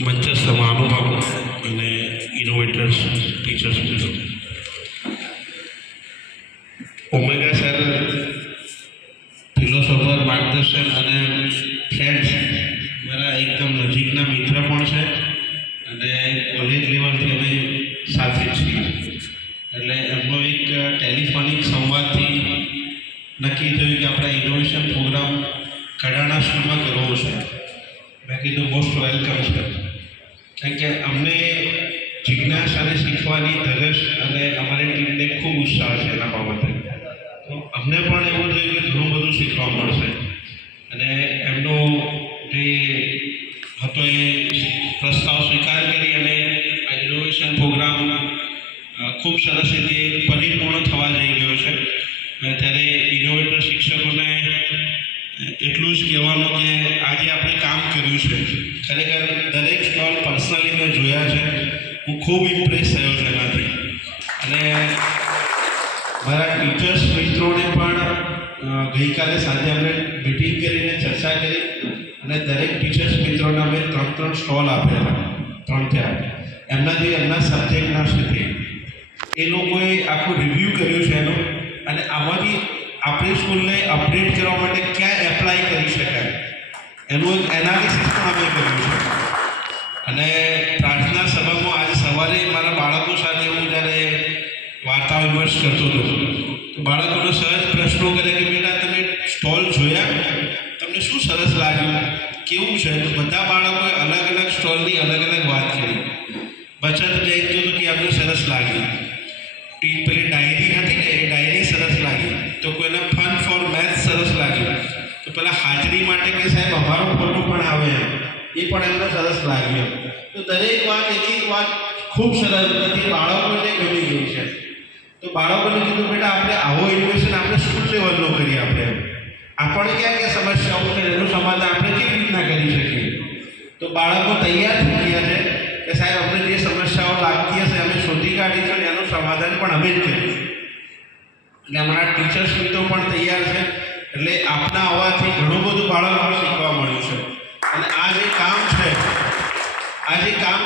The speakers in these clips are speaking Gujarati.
મંચસ્થ મહાનુભાવો અને ઇનોવેટર્સ ટીચર્સ મિત્રો, ઓમેગા સર ફિલોસોફર, માર્ગદર્શન અને ફ્રેન્ડ્સ મારા એકદમ નજીકના મિત્ર પણ છે અને કોલેજ લેવલથી અમે સાથે છીએ. એટલે એમનો એક ટેલિફોનિક સંવાદથી નક્કી થયું કે આપણે ઇનોવેશન પ્રોગ્રામ કડાણા સ્કૂલમાં કરવો છે. મેં કીધું મોસ્ટ વેલકમ છે, કારણ કે અમને જિજ્ઞાસાને શીખવાની ધગશ અને અમારી ટીમને ખૂબ ઉત્સાહ છે એના બાબતે. તો અમને પણ એવું થયું કે ઘણું બધું શીખવા મળશે અને એમનો જે હતો એ પ્રસ્તાવ સ્વીકાર કરી અને આ ઇનોવેશન પ્રોગ્રામ ખૂબ સરસ રીતે પરિપૂર્ણ થવા જઈ રહ્યો છે. ત્યારે ઇનોવેટર શિક્ષકોને એટલું જ કહેવાનું કે આજે આપણે કામ કર્યું છે, ખરેખર દરેક સ્ટોલ પર્સનલી મેં જોયા છે, હું ખૂબ ઇમ્પ્રેસ થયો છું એનાથી. અને મારા ટીચર્સ મિત્રોને પણ ગઈકાલે સાંજે અમે મિટિંગ કરીને ચર્ચા કરી અને દરેક ટીચર્સ મિત્રોને અમે 3 સ્ટોલ આપ્યા, 3 એમનાથી એમના સબ્જેક્ટના સુધી એ લોકોએ આખું રિવ્યૂ કર્યું છે એનું, અને આમાંથી આપણી સ્કૂલને અપડેટ કરવા માટે ક્યાં એપ્લાય કરી શકાય એનું એક એનાલિસિસ પણ અમે કર્યું છે. અને પ્રાર્થના સભામાં આજે સવારે મારા બાળકો સાથે હું જ્યારે વાર્તા વિમર્શ કરતો હતો તો બાળકોનો સહજ પ્રશ્નો કરે કે બેટા તમે સ્ટોલ જોયા, તમને શું સરસ લાગ્યું, કેવું છે? તો બધા બાળકોએ અલગ અલગ સ્ટોલની અલગ અલગ વાત કરી. બચત બેંક તો કે અમને સરસ લાગ્યું, પેલી ડાયરી હતી ને એ ડાયરી સરસ લાગી, તો કોઈને ફન ફોર મેથ્સ સરસ લાગ્યું, તો પેલા હાજરી માટે કે સાહેબ અમારો ફોટો પણ આવે એ પણ એમને સરસ લાગ્યું. તો દરેક વાત એક વાત ખૂબ સરસ હતી, બાળકોને ગમી ગઈ છે. તો બાળકોને કીધું બેટા આપણે આવો ઇનોવેશન આપણે સ્કૂલ લેવલનો કરીએ, આપણે ક્યાં ક્યાં સમસ્યાઓ છે એનું સમાધાન આપણે કેવી રીતના કરી શકીએ. તો બાળકો તૈયાર થઈ ગયા છે કે સાહેબ અમને જે સમસ્યાઓ લાગતી હશે અમે શોધી કાઢીશું, એનું સમાધાન પણ અમે જ કરીશું. એટલે અમારા ટીચર્સ મિત્રો પણ તૈયાર છે. એટલે આપના આવવાથી ઘણું બધું બાળકોને શીખવા મળ્યું છે. અને આ જે કામ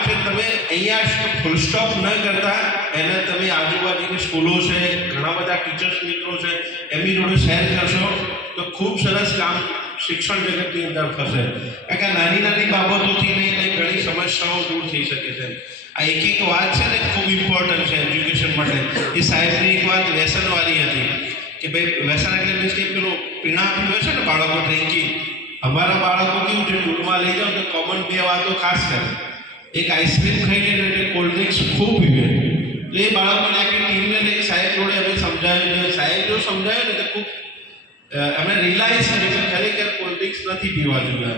છે તમે અહીંયા ફૂલ સ્ટોપ ન કરતા એને તમે આજુબાજુની સ્કૂલો છે, ઘણા બધા ટીચર્સ મિત્રો છે, એમની જોડે શેર કરશો તો ખૂબ સરસ કામ શિક્ષણ જગતની અંદર થશે. કારણ કે નાની નાની બાબતોથી લઈને ઘણી સમસ્યાઓ દૂર થઈ શકે છે. આ એક વાત છે ને ખૂબ ઇમ્પોર્ટન્ટ છે એજ્યુકેશન માટે. એ સાહેબની એક વાત વ્યસનવાળી હતી કે ભાઈ વ્યસન એટલે મીન્સ કે પેલું પીણા પીવે છે ને બાળકો ડ્રિંકિંગ. અમારા બાળકો કેવું છે, ટૂરમાં લઈ જાઓ તો કોમન 2 વાતો ખાસ કરે, એક આઈસ્ક્રીમ ખાઈ લે એટલે કોલ્ડ ડ્રિંક્સ ખૂબ પીવે. તો એ બાળકોને આખી ટીમને લઈને સાહેબ જોડે અમે સમજાવ્યું. સાહેબ જો સમજાવ્યું ને તો ખૂબ એમણે રિયલાઇઝ કર્યું કે ખરેખર કોલ્ડ ડ્રિંક્સ નથી પીવા જોઈએ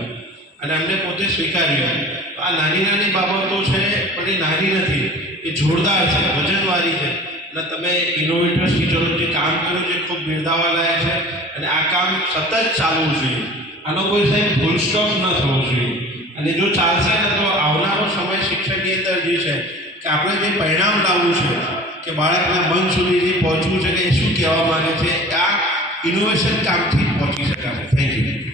અને એમને પોતે સ્વીકાર્યું. આ નાની નાની બાબતો છે પણ એ નાની નથી, એ જોરદાર છે, વજનવાળી છે. એટલે તમે ઇનોવેટર્સ ટીચરો જે કામ કર્યું છે ખૂબ બિરદાવવા લાયક છે અને આ કામ સતત ચાલવું જોઈએ. આનો કોઈ સાહેબ ફૂલ સ્ટોપ ન થવો જોઈએ. અને જો ચાલશે ને તો આવનારો સમય શિક્ષણની અંદર જે છે કે આપણે જે પરિણામ લાવવું છે કે બાળકના મન સુધી જે પહોંચવું છે કે એ શું કહેવા માંગે છે, આ ઇનોવેશન કામથી પહોંચી શકાશે. Thank you.